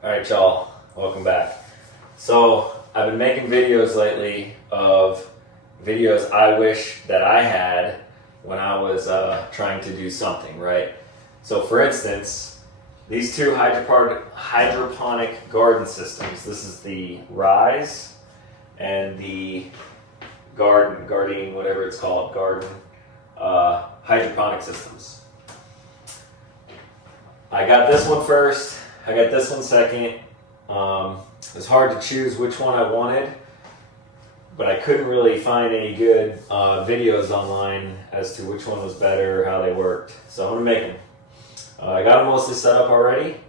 Alright y'all, welcome back. So I've been making videos lately of videos I wish that I had when I was trying to do something, right? So for instance, these two hydroponic garden systems, this is the RISE and the GARDYN, whatever it's called, GARDYN hydroponic systems. I got this one first, I got this one second. It was hard to choose which one I wanted, but I couldn't really find any good videos online as to which one was better or how they worked. So I'm gonna make them. I got them mostly set up already.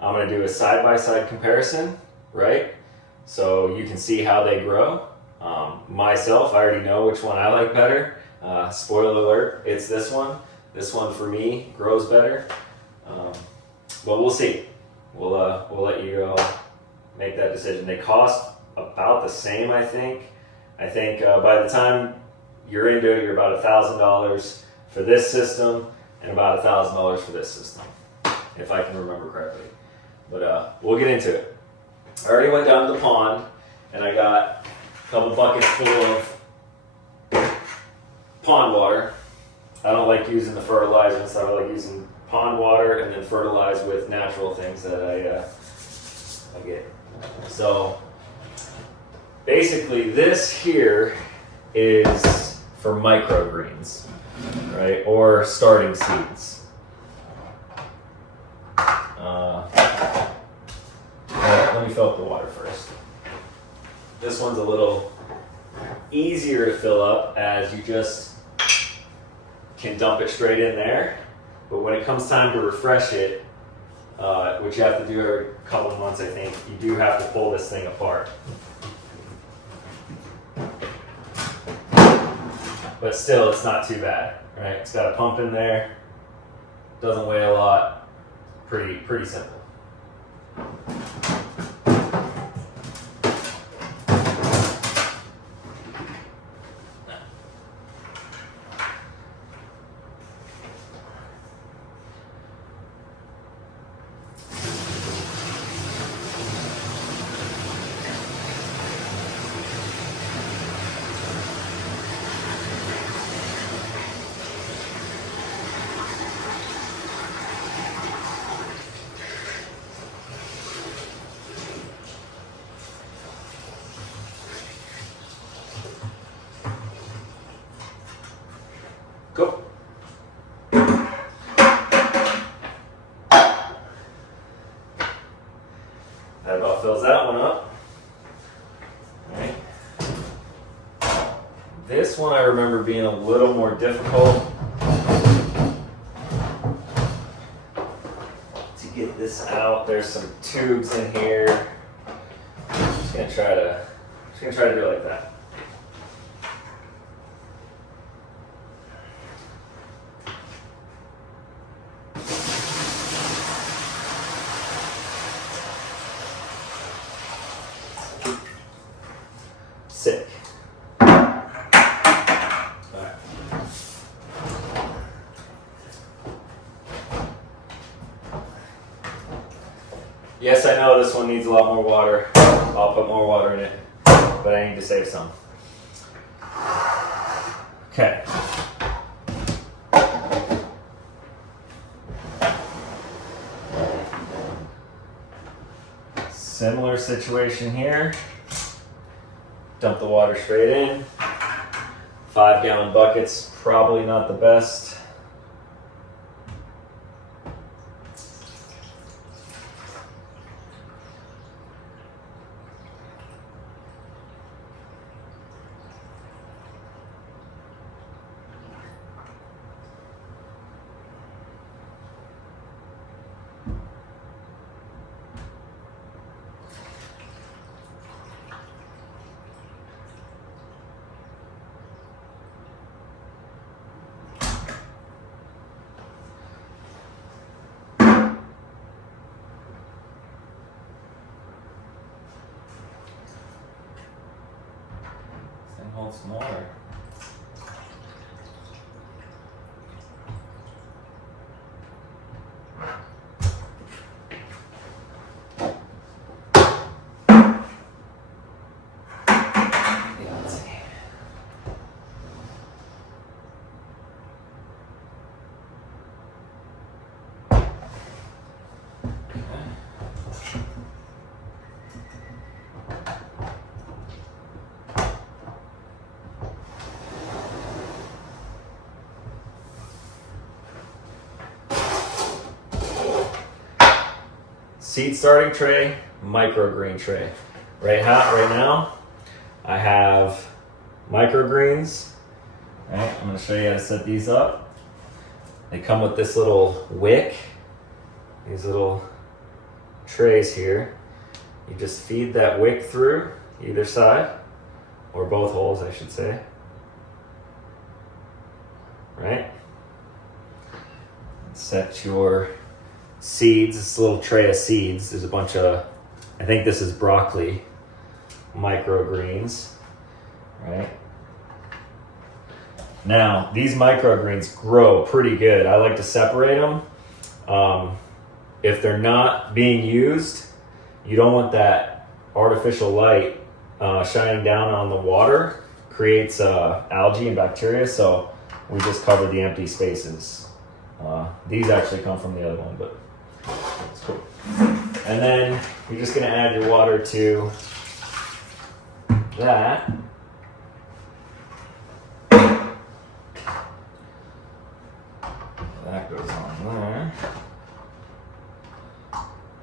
I'm gonna do a side-by-side comparison, right? So you can see how they grow. Myself, I already know which one I like better. Spoiler alert, it's this one. This one for me grows better. But we'll see. We'll let you make that decision. They cost about the same, I think. I think by the time you're into it, you're about $1,000 for this system and about $1,000 for this system, if I can remember correctly. But we'll get into it. I already went down to the pond and I got a couple buckets full of pond water. I don't like using the fertilizer, so I like using pond water and then fertilize with natural things that I get. So basically this here is for microgreens, right? Or starting seeds. Let me fill up the water first. This one's a little easier to fill up as you just can dump it straight in there. But when it comes time to refresh it, which you have to do every couple of months, I think, you do have to pull this thing apart. But still, it's not too bad, right? It's got a pump in there, doesn't weigh a lot, pretty simple. Go. That about fills that one up. All right. This one I remember being a little more difficult to get this out. There's some tubes in here. I'm just gonna try to do it like that. Sick. All right. Yes, I know this one needs a lot more water. I'll put more water in it, but I need to save some. Okay. Similar situation here. Dump the water straight in. 5-gallon buckets, probably not the best. Hold some water. seed starting tray, microgreen tray. Right now, I have microgreens. Right, I'm going to show you how to set these up. They come with this little wick, these little trays here. You just feed that wick through either side, or both holes, I should say. Right? Set your seeds, this little tray of seeds. There's a bunch of, I think this is broccoli, microgreens, right? Now, these microgreens grow pretty good. I like to separate them. If they're not being used, you don't want that artificial light shining down on the water. Creates algae and bacteria, so we just cover the empty spaces. These actually come from the other one, but it's cool. And then you're just going to add your water to that. That goes on there.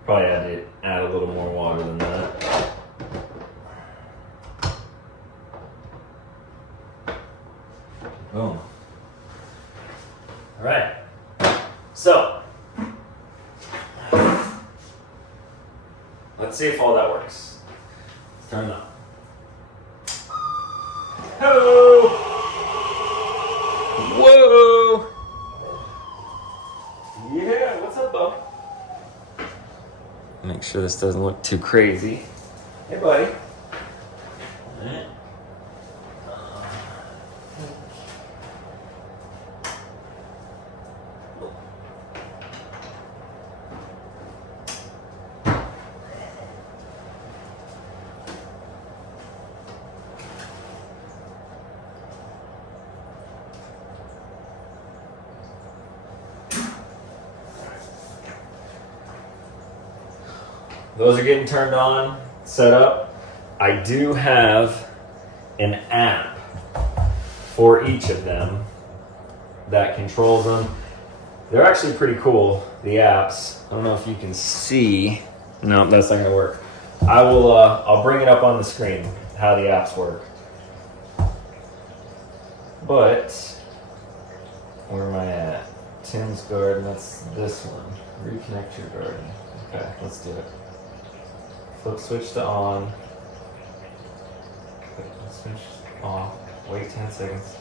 Probably add a little more water than that. Boom. All right. So, let's see if all that works. Let's turn it on. Hello. Whoa. Yeah, what's up, Bo? Make sure this doesn't look too crazy. Hey, buddy. All right. Those are getting turned on, set up. I do have an app for each of them that controls them. They're actually pretty cool, the apps. I don't know if you can see. No, that's not gonna work. I'll bring it up on the screen, how the apps work. But, where am I at? Tim's garden, that's this one. Reconnect your garden. Okay, let's do it. Flip switch to on. Switch off. Wait 10 seconds.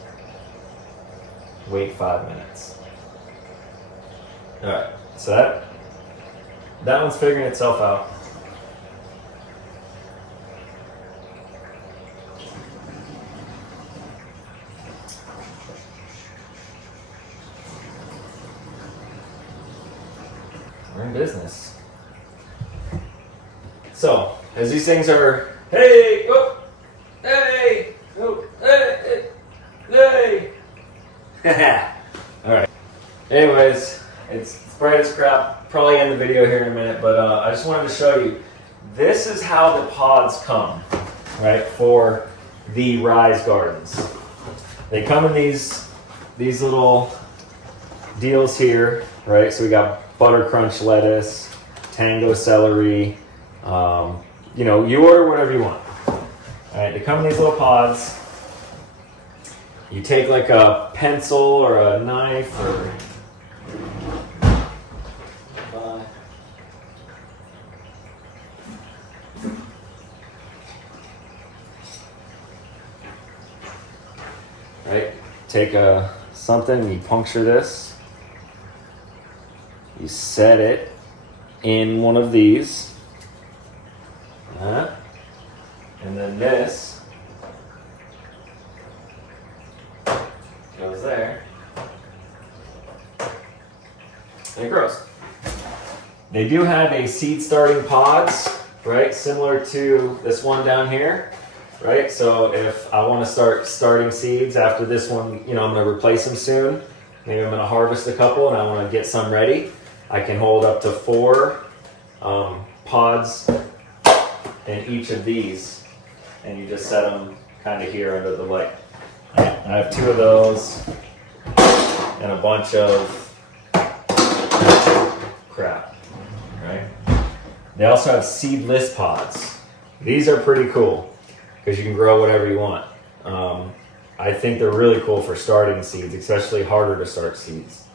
Wait 5 minutes. Alright, so that one's figuring itself out. We're in business. So, as these things are, hey, oh, hey, oh, hey, hey, hey. All right. Anyways, it's bright as crap. Probably end the video here in a minute, but I just wanted to show you. This is how the pods come, right, for the Rise gardens. They come in these little deals here, right? So we got butter crunch lettuce, tango celery. You know, you order whatever you want. All right, they come in these little pods. You take like a pencil or a knife or right, take something, you puncture this, you set it in one of these. And then this goes there, and it grows. They do have a seed starting pods, right? Similar to this one down here, right? So if I want to start starting seeds after this one, you know, I'm going to replace them soon. Maybe I'm going to harvest a couple and I want to get some ready. I can hold up to 4 pods in each of these, and you just set them kind of here under the light. I have 2 of those and a bunch of crap, right? They also have seedless pods. These are pretty cool because you can grow whatever you want. I think they're really cool for starting seeds, especially harder to start seeds.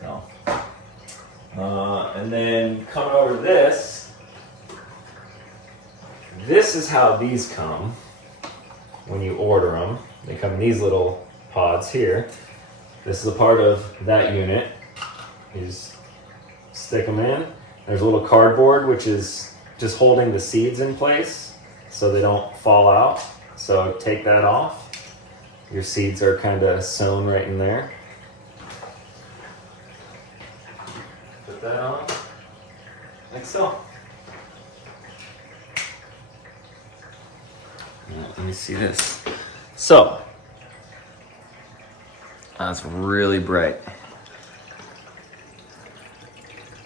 So, and then coming over to this is how these come when you order them. They come in these little pods here. This is a part of that unit. You just stick them in. There's a little cardboard, which is just holding the seeds in place so they don't fall out. So take that off. Your seeds are kind of sewn right in there. Put that on, like so. Let me see this. So, that's really bright.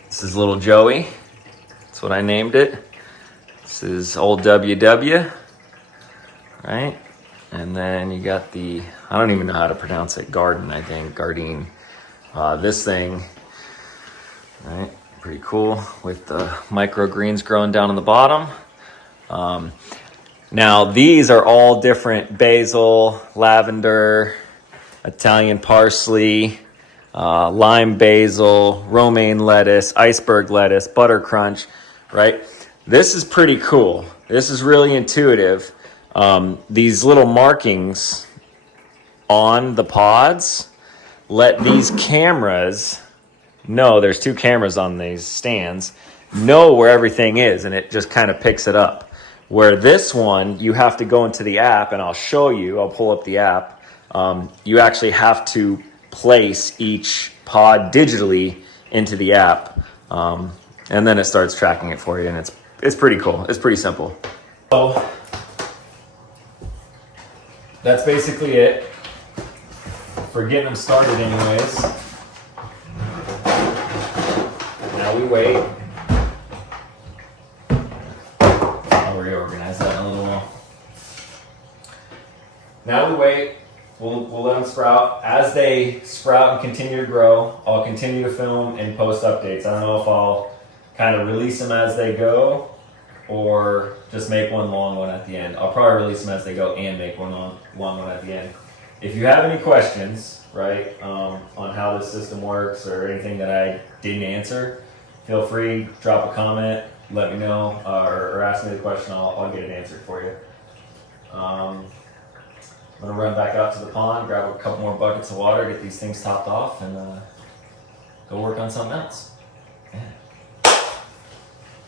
This is little Joey. That's what I named it. This is old WW, right? And then you got the, I don't even know how to pronounce it, GARDYN, I think, GARDYN. This thing, right? Pretty cool with the microgreens growing down on the bottom. Now these are all different: basil, lavender, Italian parsley, lime basil, romaine lettuce, iceberg lettuce, butter crunch, right? This is pretty cool. This is really intuitive. These little markings on the pods let these cameras know, there's 2 cameras on these stands, know where everything is, and it just kind of picks it up. Where this one, you have to go into the app, and I'll show you, I'll pull up the app. You actually have to place each pod digitally into the app, and then it starts tracking it for you, and it's pretty cool. It's pretty simple. So that's basically it for getting them started anyways. Now we wait. I'll reorganize that in a little while. Now we wait. We'll let them sprout. As they sprout and continue to grow, I'll continue to film and post updates. I don't know if I'll kind of release them as they go or just make one long one at the end. I'll probably release them as they go and make one long one at the end. If you have any questions, right, on how this system works or anything that I didn't answer, feel free, drop a comment, let me know, or ask me the question. I'll get it answered for you. I'm going to run back out to the pond, grab a couple more buckets of water, get these things topped off, and go work on something else. Yeah.